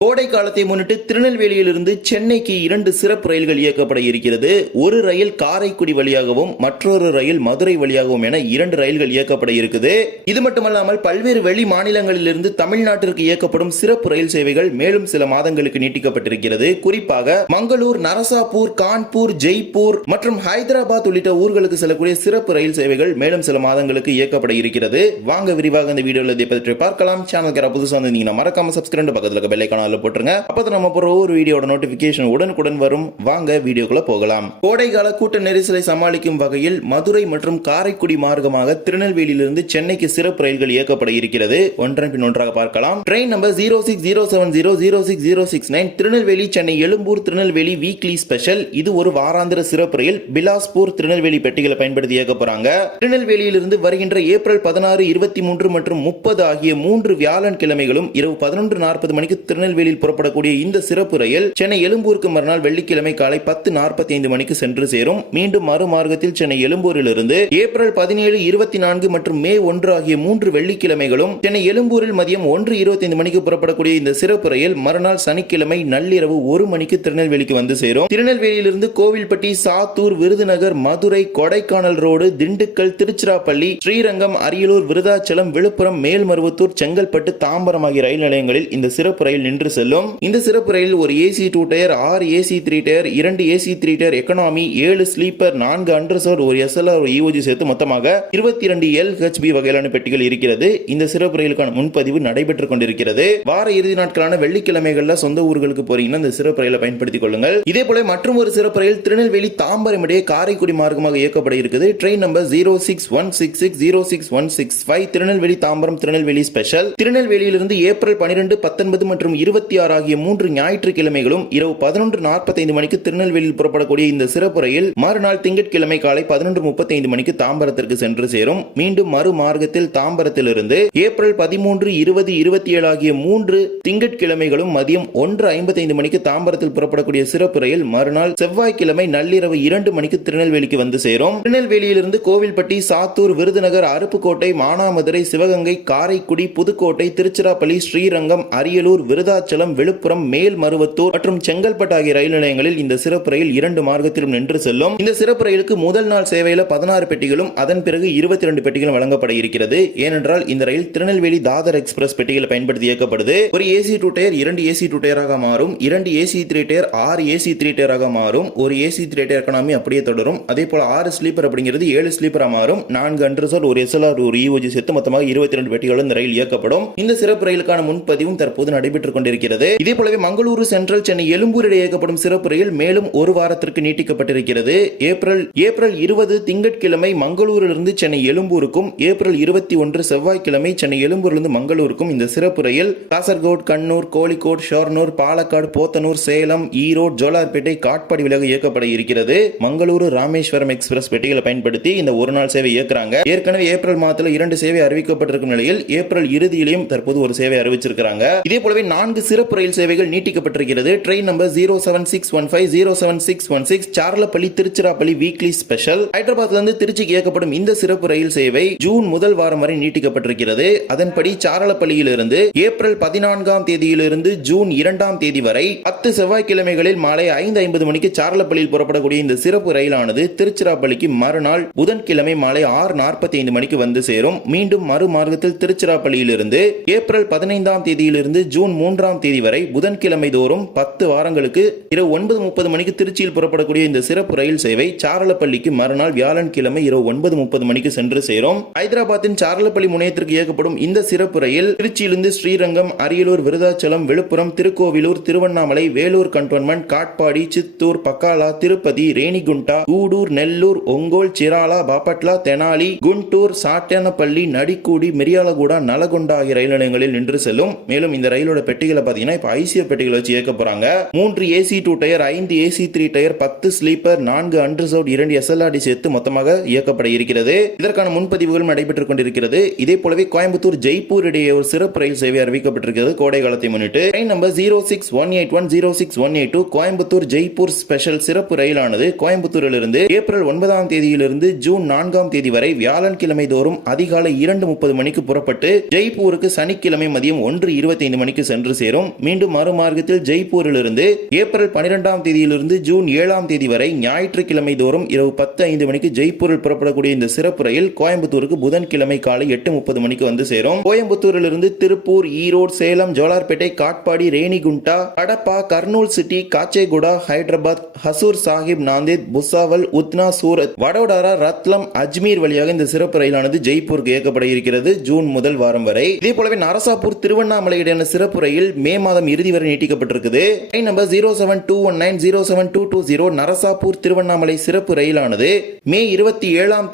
கோடை காலத்தை முன்னிட்டு திருநெல்வேலியிலிருந்து சென்னைக்கு 2 சிறப்பு ரயில்கள் இயக்கப்பட இருக்கிறது. ஒரு ரயில் காரைக்குடி வழியாகவும் மற்றொரு ரயில் மதுரை வழியாகவும் என 2 ரயில்கள் இயக்கப்பட இருக்குது. இது மட்டுமல்லாமல் பல்வேறு வெளி மாநிலங்களிலிருந்து தமிழ்நாட்டிற்கு இயக்கப்படும் சிறப்பு ரயில் சேவைகள் மேலும் சில மாதங்களுக்கு நீட்டிக்கப்பட்டிருக்கிறது. குறிப்பாக மங்களூர், நரசாபூர், கான்பூர், ஜெய்ப்பூர் மற்றும் ஹைதராபாத் உள்ளிட்ட ஊர்களுக்கு செல்லக்கூடிய சிறப்பு ரயில் சேவைகள் மேலும் சில மாதங்களுக்கு இயக்கப்பட இருக்கிறது. வாங்க விரிவாக இந்த வீடியோவில் இதை பற்றி பார்க்கலாம். சேனலுக்கு புதுசாக வந்தீங்கன்னா மறக்காம சப்ஸ்கிரைப் பக்கத்தில் பெல் ஐகான் போட்டுருங்க. அப்பதான் நம்ம போற ஒரு வீடியோட நோட்டிபிகேஷன் உடனுக்குடன் வரும். வாங்க வீடியோக்குள்ள போகலாம். கோடைகால கூட்ட நெரிசலை சமாளிக்கும் வகையில் மதுரை மற்றும் காரைக்குடி மார்க்கமாக திருநெல்வேலியிலிருந்து சென்னைக்கு சிறப்பு ரயில்கள் இயக்கப்பட இருக்கிறது. ஒன்றன் பின் ஒன்றாக பார்க்கலாம். Train number 06070 Tirunelveli Chennai Egmore Tirunelveli weekly special. இது ஒரு வாராந்திர சிறப்பு ரயில். பிலாஸ்பூர் திருநெல்வேலி பெட்டிகளை பயன்படுத்தி இயக்க போறாங்க. திருநெல்வேலியிலிருந்து வருகின்ற ஏப்ரல் 16, 23 மற்றும் 30 ஆகிய 3 வியாழன் கிழமைகளும் இரவு 11:40 மணிக்கு திருநெல்வேலி புறப்படக்கூடிய இந்த சிறப்பு ரயில் சென்னை எழும்பூருக்கு மறுநாள் வெள்ளிக்கிழமை காலை 10:45 மணிக்கு சென்று சேரும். மீண்டும் மறுமார்க்கத்தில் சென்னை எழும்பூரிலிருந்து ஏப்ரல் 17, 24 மற்றும் மே 1 ஆகிய 3 வெள்ளிக்கிழமைகளும் சென்னை எழும்பூரில் மதியம் 1:25 மணிக்கு புறப்படக்கூடிய இந்த சிறப்பு ரயில் மறுநாள் சனிக்கிழமை நள்ளிரவு 1 மணிக்கு திருநெல்வேலிக்கு வந்து சேரும். திருநெல்வேலியிலிருந்து கோவில்பட்டி, சாத்தூர், விருதுநகர், மதுரை, கொடைக்கானல் ரோடு, திண்டுக்கல், திருச்சிராப்பள்ளி, ஸ்ரீரங்கம், அரியலூர், விருதாச்சலம், விழுப்புரம், மேல்மருவத்தூர், செங்கல்பட்டு, தாம்பரம் ஆகிய ரயில் நிலையங்களில் இந்த சிறப்பு ரயில் நின்று செல்லும். இந்த சிறப்பு ரயில் ஒரு AC 2 tier, 6 AC 3 tier, 2 AC 3 tier economy, 7 sleeper, 4 unreserved, ஒரு எஸ்எல்ஆர், ஒரு இஓஜி சேர்த்து மொத்தமாக 22 எல்ஹெச்பி வகையிலான பெட்டிகள் இருக்கிறது. இந்த சிறப்பு ரயிலுக்கான முன்பதிவு நடைபெற்றுக் கொண்டிருக்கிறது. வார இறுதி நாட்களான வெள்ளிக்கிழமைகள்ல சொந்த ஊர்களுக்கு போறீங்கன்னா இந்த சிறப்பு ரயிலை பயன்படுத்திக் கொள்ளுங்கள். இதே போல மற்றும் ஒரு சிறப்பு ரயில் திருநெல்வேலி தாம்பரம் இடையே காரைக்குடி மார்க்கமாக இயக்கப்பட இருக்குது. Train number 06166 Tirunelveli Tambaram Tirunelveli special. திருநெல்வேலியிலிருந்து ஏப்ரல் 12, 19 மற்றும் 26 ஆகிய 3 ஞாயிற்றுக்கிழமைகளும் இரவு 11:45 மணிக்கு திருநெல்வேலியில் புறப்படக்கூடிய இந்த சிறப்பு ரயில் மறுநாள் திங்கட்கிழமை காலை 11:35 மணிக்கு தாம்பரத்திற்கு சென்று சேரும். மீண்டும் மறு மார்க்கத்தில் தாம்பரத்திலிருந்து ஏப்ரல் 13, 20, 27 ஆகிய 3 திங்கட்கிழமைகளும் மதியம் 1:55 மணிக்கு தாம்பரத்தில் புறப்படக்கூடிய சிறப்பு ரயில் மறுநாள் செவ்வாய்க்கிழமை நள்ளிரவு 2 மணிக்கு திருநெல்வேலிக்கு வந்து சேரும். திருநெல்வேலியிலிருந்து கோவில்பட்டி, சாத்தூர், விருதுநகர், அருப்புக்கோட்டை, மானாமதுரை, சிவகங்கை, காரைக்குடி, புதுக்கோட்டை, திருச்சிராப்பள்ளி, ஸ்ரீரங்கம், அரியலூர், விருதாச்சலம், விழுப்புரம், மேல்மருவத்தூர் மற்றும் செங்கல்பட்டு ஆகிய ரயில் நிலையங்களில் இந்த சிறப்பு ரயில் 2 மார்க்கத்திலும் நின்று செல்லும். இந்த சிறப்பு ரயிலுக்கு முதல் நாள் சேவையில 16 பெட்டிகளும் அதன் பிறகு 22 பெட்டிகளும் வழங்கப்பட இருக்கிறது. ஏனென்றால் இந்த ரயில் திருநெல்வேலி தாதர் எக்ஸ்பிரஸ் பெட்டிகளை பயன்படுத்தி இயக்கப்படுது. ஒரு ஏசி 2 டயர் 2 ஏசி 2 டயராக மாறும். 2 ஏசி 3 டயர் 6 ஏசி 3 டயராக மாறும். ஒரு ஏசி 3 டயர் எக்கனாமி அப்படியே தொடரும். அதே போல 6 ஸ்லீப்பர் அப்படிங்கிறது 7 ஸ்லீப்பரா மாறும். 4 அண்டர்சர்வ், ஒரு எஸ்எல்ஆர், ஒரு இஓஜி சேர்த்து மொத்தமாக 22 பெட்டிகளும் இந்த ரயில் இயக்கப்படும். இந்த சிறப்பு ரயிலுக்கான முன்பதிவும் தற்போது நடைபெற்றுக் கொண்டிருக்கிறது. இதே போலவே மங்களூரு சென்ட்ரல் சென்னை எழும்பூர் இடையே இயக்கப்படும் சிறப்பு ரயில் மேலும் ஒரு வாரத்திற்கு நீட்டிக்கப்பட்டிருக்கிறது. ஏப்ரல் 20 திங்கட்கிழமை மங்களூரிலிருந்து சென்னை எழும்பூருக்கும், ஏப்ரல் 21 செவ்வாய்க்கிழமை சென்னை எழும்பூரிலிருந்து மங்களூருக்கும் இந்த சிறப்பு ரயில் காசர்கோடு, கண்ணூர், கோழிக்கோடு, ஷொர்ணூர், பாலக்காடு, போத்தனூர், சேலம், ஈரோடு, ஜோலார்பேட்டை, காட்பாடி வழியாக இயக்கப்பட இருக்கிறது. மங்களூரு ராமேஸ்வரம் எக்ஸ்பிரஸ் பெட்டிகளை பயன்படுத்தி இந்த ஒரு நாள் சேவை இயக்குறாங்க. ஏற்கனவே ஏப்ரல் மாதத்தில் 2 சேவை அறிவிக்கப்பட்டிருக்கும் நிலையில் ஏப்ரல் இறுதியிலும் தற்போது ஒரு சேவை அறிவிச்சிருக்காங்க. இதே போலவே 4 சிறப்பு ரயில் சேவைகள் நீட்டிக்கப்பட்டிருக்கிறது. Train number 07615 Cherlapalli Tiruchirappalli weekly special. ஹைதராபாத்ல இருந்து திருச்சிக்கு இயக்கப்படும் இந்த சிறப்பு ரயில் சேவை ஜூன் முதல் வாரம் வரை நீட்டிக்கப்பட்டிருக்கிறது. அதன்படி சாரலப்பள்ளியிலிருந்து ஏப்ரல் 14ஆம் தேதியிலிருந்து ஜூன் 2ஆம் தேதி வரை 10 செவ்வாய்க்கிழமைகளில் மாலை 5:50 மணிக்கு சாரலப்பள்ளியில் புறப்படக்கூடிய இந்த சிறப்பு ரயிலானது திருச்சிராப்பள்ளிக்கு மறுநாள் புதன்கிழமை மாலை 6:45 மணிக்கு வந்து சேரும். மீண்டும் மறுமார்க்கத்தில் திருச்சிராப்பள்ளியிலிருந்து ஏப்ரல் 15ஆம் தேதியிலிருந்து ஜூன் 3ஆம் தேதி வரை புதன்கிழமை தோறும் 10 வாரங்களுக்கு இரவு 9:30 மணிக்கு திருச்சியில் புறப்படக்கூடிய இந்த சிறப்பு ரயில் சேவை சாரலப்பள்ளிக்கு மறுநாள் வியாழன்கிழமை இரவு 9:30 மணிக்கு சென்று சேரும். ஹைதராபாத்தின் சாரலப்பள்ளி முனையத்திற்கு இயக்கப்படும் இந்த சிறப்பு ரயில் திருச்சியிலிருந்து ஸ்ரீரங்கம், அரியலூர், விருதாச்சலம், விழுப்புரம், திருக்கோவிலூர், திருவண்ணாமலை, வேலூர் கண்டோன்மெண்ட், காட்பாடி, சித்தூர், பக்காலா, திருப்பதி, ரேணிகுண்டா, கூடூர், நெல்லூர், ஒங்கோல், சிராலா, பாப்பட்லா, தெனாலி, குண்டூர், சாட்டேனப்பள்ளி, நடிக்கூடி, மிரியாலகுடா, நலகொண்டா ஆகிய ரயில் நிலையங்களில் நின்று செல்லும். மேலும் இந்த ரயிலோட பெட்டிகளை பாத்தீங்கன்னா இப்ப ஐசிஎஃப் பெட்டிகளை வச்சு இயக்க போறாங்க. 3 AC 2 tier, 5 AC 3 tier, 10 sleeper, 4 unreserved, 2 SLRD சேர்த்து மொத்தமாக இயக்கப்பட இருக்கிறது. இதற்கான முன்பதிவுகள் நடைபெற்றுக் கொண்டிருக்கிறது. இதே போலவே கோயம்புத்தூர், ஜெய்ப்பூர் இடையே ஒரு சிறப்பு ரயில் சேவை அறிவிக்கப்பட்டிருக்கிறது. கோடை காலத்தை முன்னிட்டு train number 06181 Coimbatore Jaipur special சிறப்பு ரயிலானது கோயம்புத்தூரிலிருந்து ஏப்ரல் 9ஆம் தேதியிலிருந்து ஜூன் 4ஆம் தேதி வரை வியாழன்கிழமை தோறும் அதிகாலை 2:30 மணிக்கு புறப்பட்டு ஜெய்ப்பூருக்கு சனிக்கிழமை மதியம் 1:25 மணிக்கு சென்று சேரும். மீண்டும் மறுமார்க்கத்தில் ஜெய்ப்பூரிலிருந்து ஏப்ரல் 12ஆம் தேதியிலிருந்து ஜூன் 7ஆம் தேதி வரை ஞாயிற்றுக்கிழமை தோறும் இரவு 10:05 மணிக்கு ஜெய்ப்பூரில் புறப்படக்கூடிய இந்த சிறப்பு ரயில் கோயம்புத்தூருக்கு புதன்கிழமை காலை 8:30 மணிக்கு வந்து சேரும். கோயம்புத்தூரிலிருந்து திருப்பூர், ஈரோடு, சேலம், ஜோலார்பேட்டை, காட்பாடி, ரேணிகுண்டா, கடப்பா, கர்னூல் சிட்டி, காச்சேகுடா, ஹைதராபாத், ஹசூர் சாஹிப், நாந்தேத், புசாவல், உத்னா, சூரத், வடோடரா, ரத்லம், அஜ்மீர் வழியாக இந்த சிறப்பு ரயிலானது ஜெய்ப்பூருக்கு இயக்கப்பட இருக்கிறது ஜூன் முதல் வாரம் வரை. இதே போலவே நரசாபூர், திருவண்ணாமலை இடையான சிறப்பு ரயில் மே மாதம் இறுதி வரை நீட்டிக்கப்பட்டிருக்குது. ட்ரெயின் நம்பர் 07219-07220 நரசாபூர் திருவண்ணாமலை சிறப்பு ரயிலானது மே 27ஆம்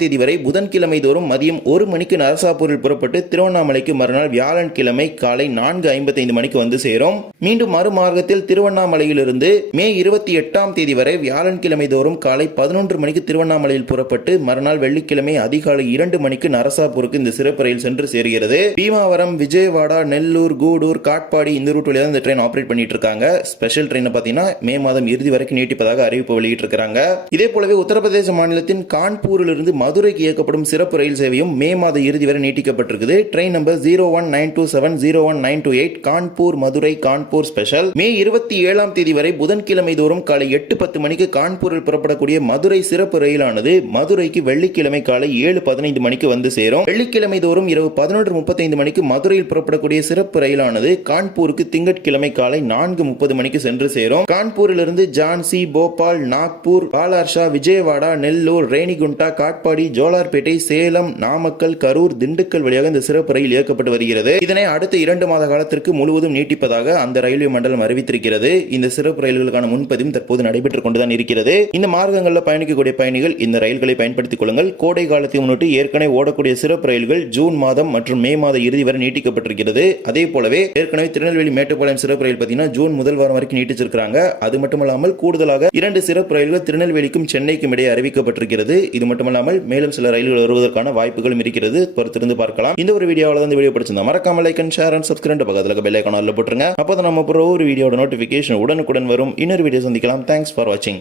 தேதி வரை புதன்கிழமை தோறும் மதியம் 1 மணிக்கு நரசாபூரில் புறப்பட்டு திருவண்ணாமலைக்கு மறுநாள் வியாழன்கிழமை காலை 4:55 மணிக்கு வந்து சேரும். மீண்டும் மறுமார்க்கத்தில் திருவண்ணாமலையிலிருந்து மே 28ஆம் தேதி வரை வியாழன்கிழமை தோறும் காலை 11 மணிக்கு திருவண்ணாமலையில் புறப்பட்டு மறுநாள் வெள்ளிக்கிழமை அதிகாலை 2 மணிக்கு நரசாபூருக்கு இந்த சிறப்பு ரயில் சென்று சேர்கிறது. பீமாவரம், விஜயவாடா, நெல்லூர், கூடூர், காட்பாடி இந்த ரூட் வழியாக இந்த ட்ரெயின் ஆபரேட் பண்ணிட்டு இருக்காங்க. ஸ்பெஷல் ட்ரெயின் பார்த்தீங்கன்னா மே மாதம் இறுதி வரைக்கும் நீட்டிப்பதாக அறிவிப்பு வெளியிட்டிருக்கிறாங்க. இதே போலவே உத்தரப்பிரதேச மாநிலத்தின் கான்பூரிலிருந்து மதுரைக்கு இயக்கப்படும் சிறப்பு ரயில் சேவையும் மே மாத இறுதி வரை நீட்டிக்கப்பட்டிருக்குது. Train number 01927-01928 Kanpur Madurai Kanpur special May 27ஆம் தேதி வரை புதன்கிழமை தோறும் காலை 8:10 மணிக்கு கான்பூரில் புறப்படக்கூடிய மதுரை சிறப்பு ரயிலானது மதுரைக்கு வெள்ளிக்கிழமை காலை 7:15 மணிக்கு வந்து சேரும். வெள்ளிக்கிழமை தோறும் இரவு 11:35 மணிக்கு மதுரையில் புறப்படக்கூடிய சிறப்பு ரயிலானது கான்பூருக்கு திங்கட்கிழமை காலை 4:30 மணிக்கு சென்று சேரும். கான்பூரிலிருந்து ஜான்சி, போபால், நாக்பூர், பாலார்ஷா, விஜயவாடா, நெல்லூர், ரேணிகுண்டா, காட்பாடி, ஜோலார்பேட்டை, சேலம், நாமக்கல், கரூர், திண்டுக்கல் வழியாக இந்த சிறப்பு ரயில் இயக்கப்பட்டு வருகிறது. இதனை அடுத்த 2 மாத காலத்திற்கு முழுவதும் நீட்டிப்பதாக அந்த ரயில்வே மண்டலம் அறிவித்திருக்கிறது. இந்த சிறப்பு ரயில்களுக்கான முன்பதிவும் தற்போது நடைபெற்றுக் கொண்டுதான் இருக்கிறது. இந்த மார்க்கங்களில் பயணிக்கக்கூடிய பயணிகள் இந்த ரயில்களை பயன்படுத்திக் கொள்ளுங்கள். கோடை காலத்தை முன்னிட்டு ஏற்கனவே ஓடக்கூடிய சிறப்பு ரயில்கள் ஜூன் மாதம் மற்றும் மே மாத இறுதி வரை நீட்டிக்கப்பட்டிருக்கிறது. அதே போலவே ஏற்கனவே திருநெல்வேலி மேட்டுப்பாளையம் சிறப்பு ரயில் பார்த்தீங்கன்னா ஜூன் முதல் வாரம் வரைக்கும் நீட்டிச்சிருக்காங்க. அது மட்டுமல்லாமல் கூடுதலாக 2 சிறப்பு ரயில்கள் திருநெல்வேலிக்கும் சென்னைக்கும் இடையே அறிவிக்கப்பட்டிருக்கிறது. இது மட்டுமல்லாமல் மேலும் சில ரயில்கள் வருவதற்கான வாய்ப்புகளும் இருக்கிறது. பொறுத்திருந்து பார்க்கலாம். இந்த ஒரு வீடியோவில் இந்த வீடியோ பிடிச்சிருந்தா மறக்காம like and share and subscribe பக்கத்துல பெல் ஐகான் ஆல்ல போட்டுருங்க. அப்போ நம்ம ஒரு வீடியோட நோட்டிபிகேஷன் உடனுக்குடன் வரும். இன்னொரு வீடியோ சந்திக்கலாம். தேங்க்ஸ் ஃபார் வாட்சிங்.